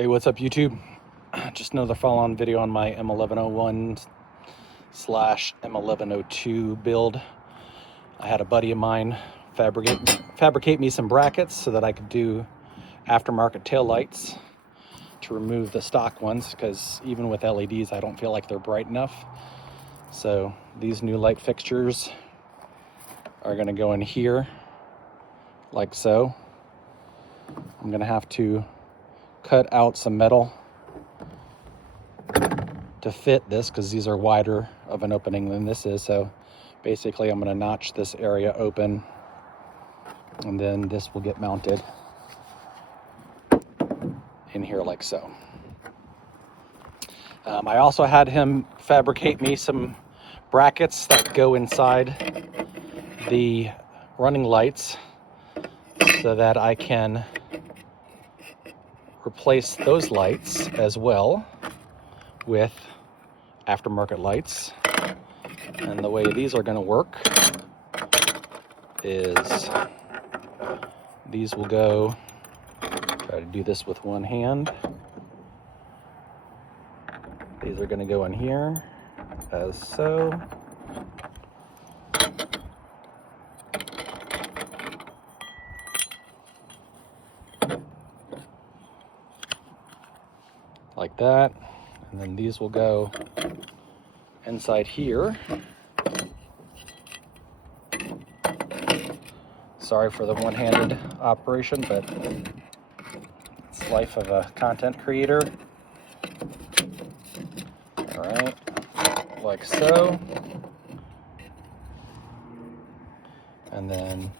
Hey, what's up YouTube? Just another follow-on video on my M1101 / M1102 build. I had a buddy of mine fabricate me some brackets so that I could do aftermarket tail lights to remove the stock ones, because even with LEDs I don't feel like they're bright enough. So these new light fixtures are going to go in here like so. I'm going to have to cut out some metal to fit this because these are wider of an opening than this is. So basically I'm going to notch this area open, and then this will get mounted in here like so. I also had him fabricate me some brackets that go inside the running lights so that I can replace those lights as well with aftermarket lights. And the way these are going to work is these will go, try to do this with one hand. These are going to go in here as so. Like that. And then these will go inside here. Sorry for the one-handed operation, but it's life of a content creator. All right, like so. And then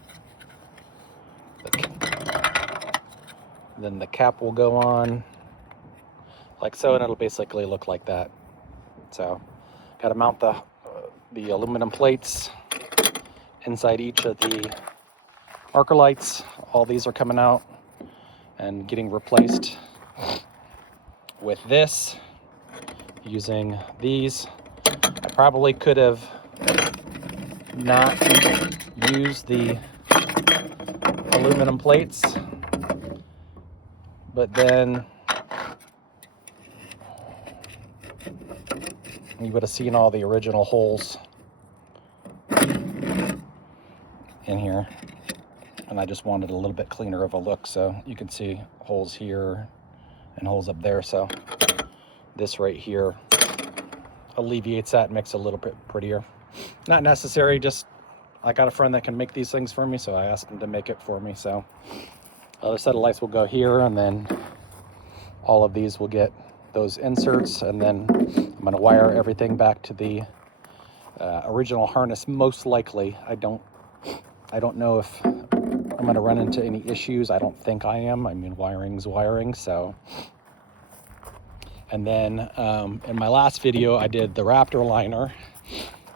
the cap will go on like so, and it'll basically look like that. So got to mount the aluminum plates inside each of the marker lights. All these are coming out and getting replaced with this using these. I probably could have not used the aluminum plates, but then you would have seen all the original holes in here, and I just wanted a little bit cleaner of a look. So you can see holes here and holes up there. So this right here alleviates that and makes it a little bit prettier. Not necessary, just I got a friend that can make these things for me, so I asked him to make it for me. So other set of lights will go here, and then all of these will get those inserts, and then I'm going to wire everything back to the original harness. Most likely, I don't know if I'm going to run into any issues. I don't think I am. I mean, wiring's wiring. So, and then in my last video I did the Raptor liner,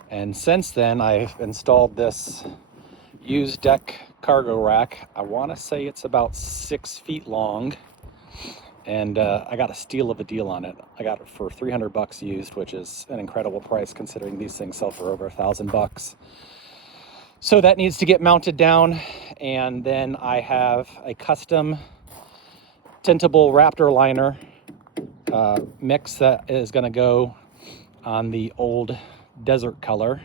and since then I've installed this used deck cargo rack. I want to say it's about 6 feet long, and I got a steal of a deal on it. I got it for $300 used, which is an incredible price considering these things sell for over $1,000. So that needs to get mounted down, and then I have a custom tintable Raptor liner mix that is going to go on the old desert color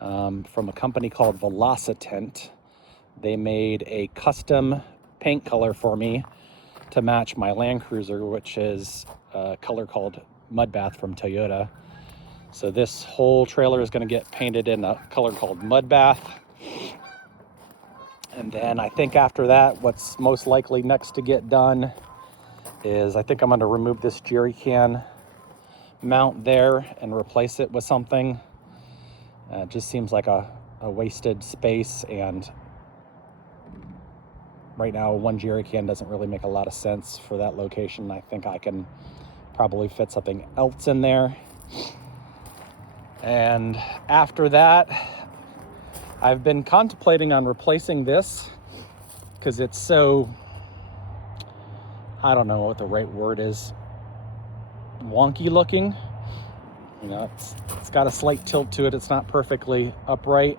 from a company called Velocitint. They made a custom paint color for me to match my Land Cruiser, which is a color called Mudbath from Toyota. So this whole trailer is going to get painted in a color called Mudbath. And then I think after that, what's most likely next to get done is I think I'm going to remove this jerry can mount there and replace it with something. It just seems like a wasted space, and right now one jerry can doesn't really make a lot of sense for that location. I think I can probably fit something else in there. And after that, I've been contemplating on replacing this because it's so, I don't know what the right word is, wonky looking. You know, it's got a slight tilt to it. It's not perfectly upright.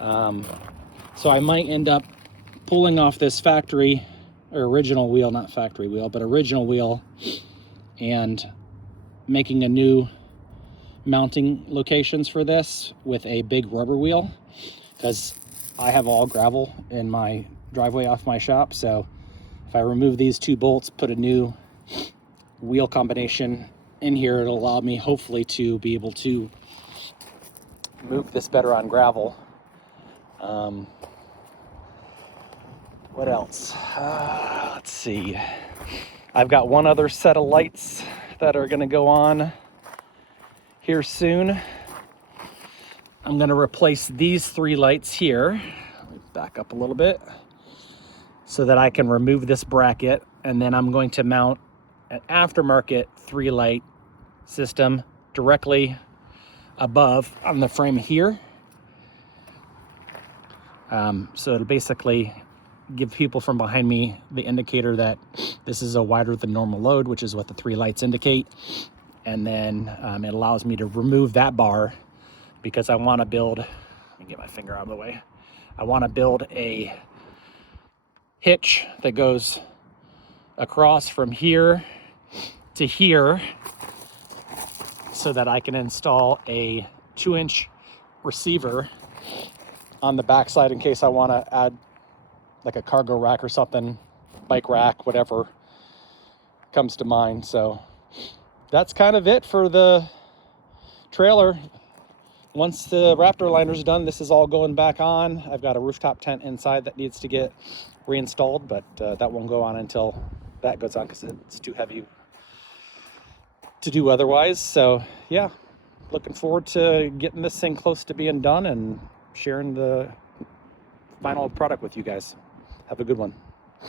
So I might end up pulling off this factory or original wheel, not factory wheel, but original wheel, and making a new mounting locations for this with a big rubber wheel, because I have all gravel in my driveway off my shop. So if I remove these 2 bolts, put a new wheel combination in here, it'll allow me hopefully to be able to move this better on gravel. What else? Let's see. I've got one other set of lights that are going to go on here soon. I'm going to replace these 3 lights here. Let me back up a little bit so that I can remove this bracket, and then I'm going to mount an aftermarket 3 light system directly above on the frame here. So it'll basically give people from behind me the indicator that this is a wider than normal load, which is what the 3 lights indicate. And then it allows me to remove that bar, because I want to build, let me get my finger out of the way. I want to build a hitch that goes across from here to here so that I can install a 2-inch receiver on the backside in case I want to add like a cargo rack or something, bike rack, whatever comes to mind. So that's kind of it for the trailer. Once the Raptor liner's done, this is all going back on. I've got a rooftop tent inside that needs to get reinstalled, but that won't go on until that goes on because it's too heavy to do otherwise. So yeah, looking forward to getting this thing close to being done and sharing the final product with you guys. Have a good one.